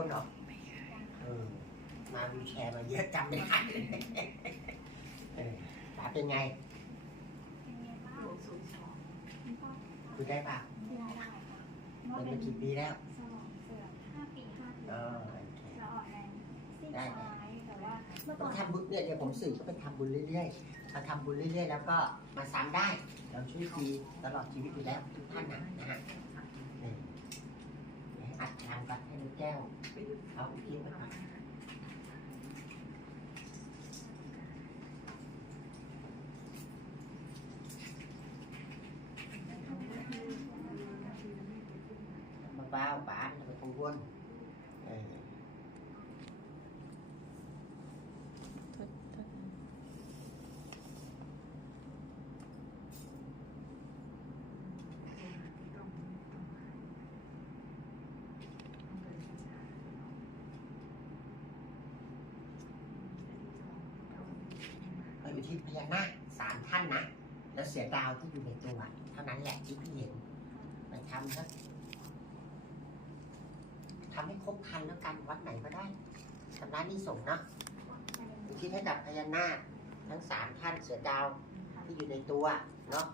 คนหรอเออมาวีลแชร์มาเยอะจำไม่ได้เออป๋าเป็นไงหนูศูนย์สองคุยได้ป่ะมันเป็นกี่ปีแล้วสมองเสื่อมห้าปีห้าปีเออโอเคจะอ่อนแรงซีกซ้ายแต่ว่าเมื่อต้ก่อองทำบุญเนี่ยเดี๋ยวผมสื่อก็ไปทำบุญเรื่อยๆมาทำบุญเรื่อยๆ แล้วก็มาซ้ำได้ เราช่วยฟรีตลอดชีวิตอยู่แล้วทุกท่านนะนะฮะ อัดทางวัดให้ลูกแก้วเขาอุทิศไปก่อนเบาๆป๋าอย่าไปกังวลเออ ไปอยู่ที่ พญานาคสามท่านนะ แล้วเสือดาวที่อยู่ในตัว เท่านั้นแหละที่พี่เห็นไปทำนะทำให้ครบครันแล้วกันวัดไหนก็ได้ทำร้านนี้ส่งส์เนาะอุทิศให้กับพญานาคทั้งสามท่านเสือดาวที่อยู่ในตัวเนาะ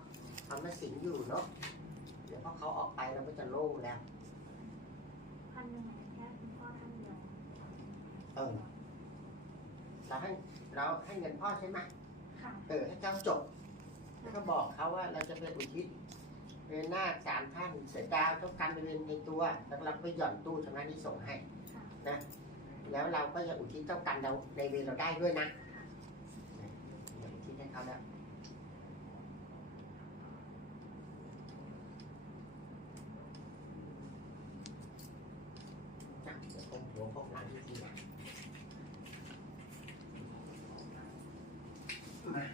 เขามาสิงอยู่เนาะเดี๋ยวพอเขาออกไปเราก็จะโล่งแล้วพันหนึ่งแค่คุณพ่อท่านเดียวเออเราให้เราให้เงินพ่อใช่ไหมค่ะ เออให้เจ้าจบแล้วก็บอกเขาว่าเราจะไปอุทิศเป็นหน้าสามท่านเสือดาวต้องการบริเวณในตัว แล้วเราไปหย่อนตู้ชำระนี้ส่งให้นะ แล้วเราก็จะอุทิศเจ้ากรรมเราในเวรเราได้ด้วยนะอุทิศให้เขาแล้วนะเดี๋ยวผมหัวผมหลังอีกทีนะ มา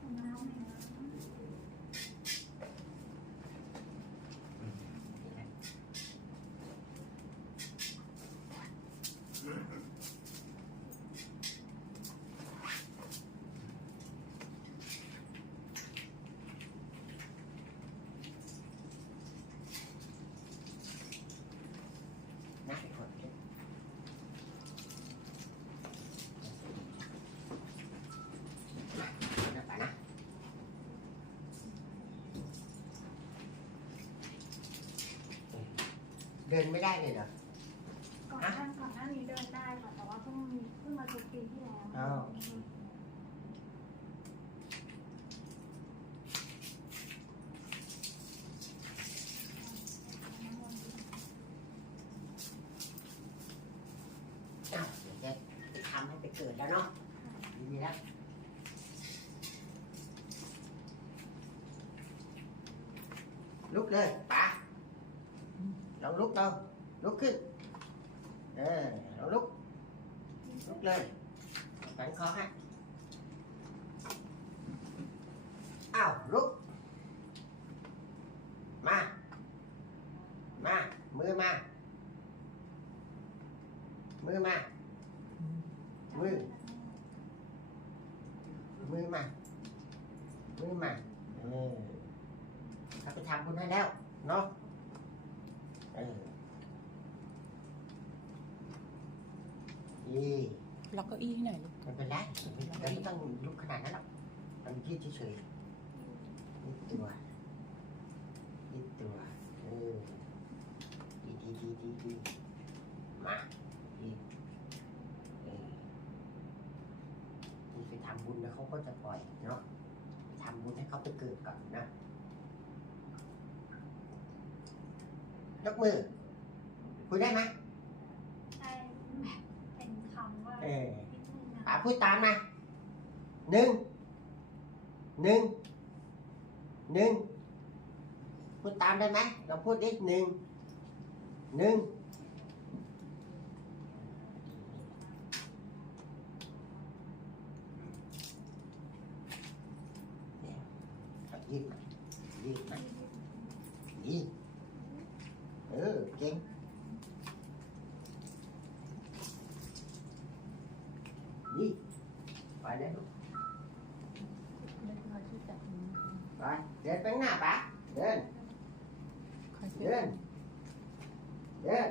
คุณน้าไหมนะ นะกดเลยนะนะไปนะเดินไม่ได้เลยเหรอ ก่อนหน้าก่อนหน้านี้เดินได้ค่ะแต่ว่าเพิ่งเพิ่งมาทุกปีที่แล้วอ้าว อ้าวเดี๋ยวจะไปทำให้ไปเกิดแล้วเนาะดีแล้วลุกเลยป๋า เราลุกเราลุกขึ้นเออเราลุกลุกเลยฝันคอฮะอ้าวลุกมามามือมา มือมา มือ มือมา มือมาเออเขาไปทำคุณให้แล้ว เนาะ เอออีล็อกเก้าอี้ให้หน่อยลูกมันเป็นไรเราไม่ต้องลุกขนาดนั้นหรอกมันยืดเฉยๆยืดตัวยืดตัวเออดีดีดีดีดีมาดีเออนี่ไปทำบุญแล้วเขาก็จะปล่อยเนาะไปทำบุญให้เขาไปเกิดก่อนนะ ยกมือ คุยได้ไหมใช่เป็นคำว่าเออนิดนึงนะอะพูดตามมาหนึ่งหนึ่งหนึ่งพูดตามได้ไหมเราพูดดิหนึ่งหนึ่งเนี่ยเอายืดมายืดมายืด เออเก่งยืดไปเลยลูก เล็กน้อยช่วยจับมือ ไปเดินไปข้างหน้าปะเดิน ขอ อยๆขึ้น เดิน เดิน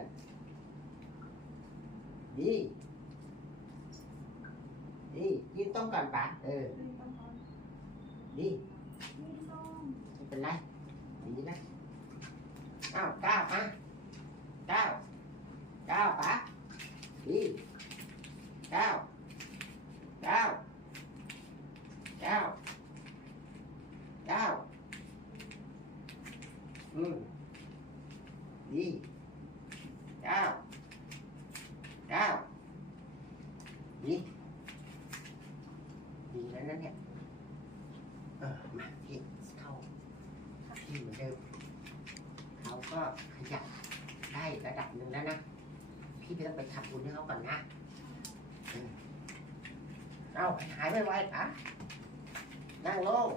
ดี ดียืนต้องก่อนปะเออ ยืนตรงก่อน ดี ยืนตรง ไม่เป็นไร ดีนะอ้าวก้าวมา อืมดีก้าวก้าดีดีแล้วนั่นเนี่ยเออมาพี่เข้าพี่เหมือนเดิมเขาก็ขยับได้ระดับหนึ่งแล้วนะ พี่ไม่ต้องไปทำบุญให้เขาก่อนนะเอาหายไวๆอะนั่งลง